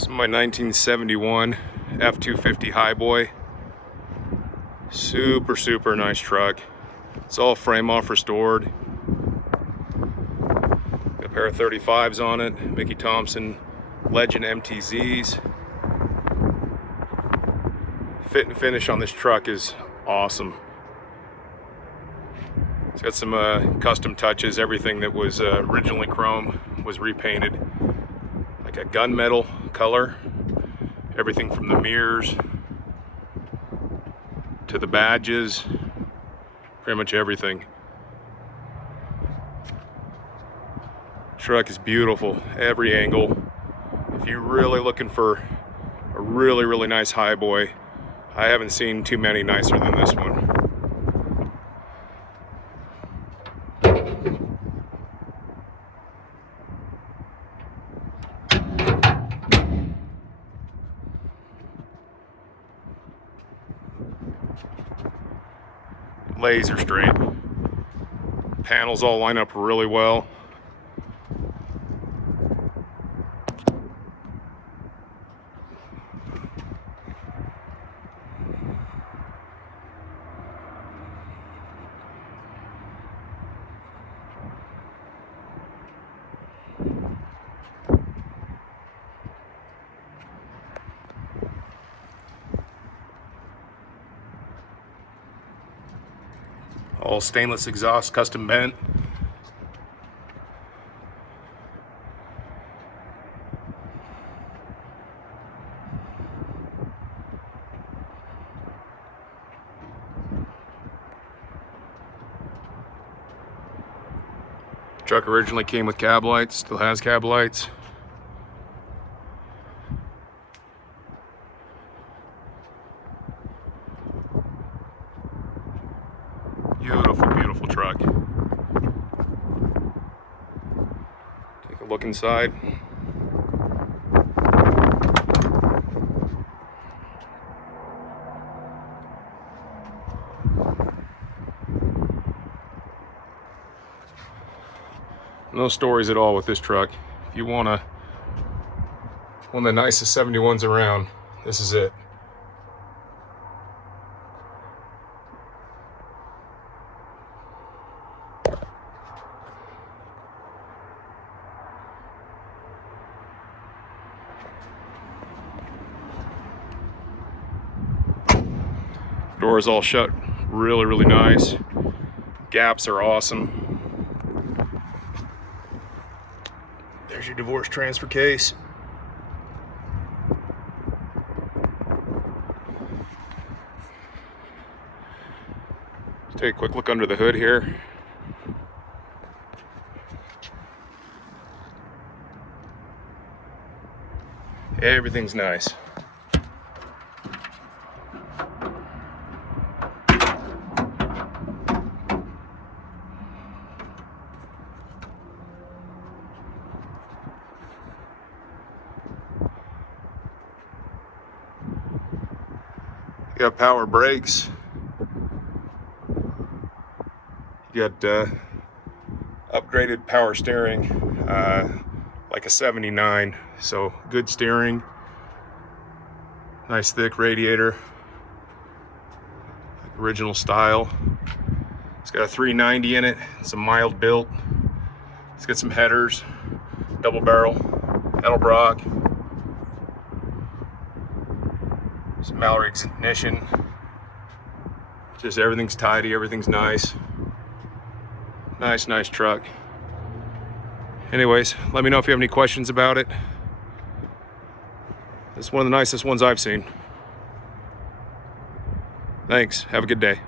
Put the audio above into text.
This is my 1971 F250 Highboy. Super nice truck. It's all frame off restored. Got a pair of 35s on it, Mickey Thompson Legend MTZs. Fit and finish on this truck is awesome. It's got some custom touches. Everything that was originally chrome was repainted like a gunmetal color. Everything from the mirrors to the badges, pretty much everything. Truck is beautiful, every angle. If you're really looking for a really nice Highboy, I haven't seen too many nicer than this one. Laser straight. Panels all line up really well. All stainless exhaust, custom bent. Truck originally came with cab lights, still has cab lights. Beautiful truck. Take a look inside. No stories at all with this truck. If you want one of the nicest 71s around, this is it. Doors all shut really nice. Gaps are awesome. There's your divorce transfer case. Let's take a quick look under the hood here. Everything's nice. You got power brakes. You got upgraded power steering, like a 79. So good steering. Nice thick radiator. Original style. It's got a 390 in it. It's a mild built. It's got some headers, double barrel, Edelbrock. Some Mallory ignition. Just everything's tidy, everything's nice. Nice truck. Anyways, let me know if you have any questions about it. It's one of the nicest ones I've seen. Thanks, have a good day.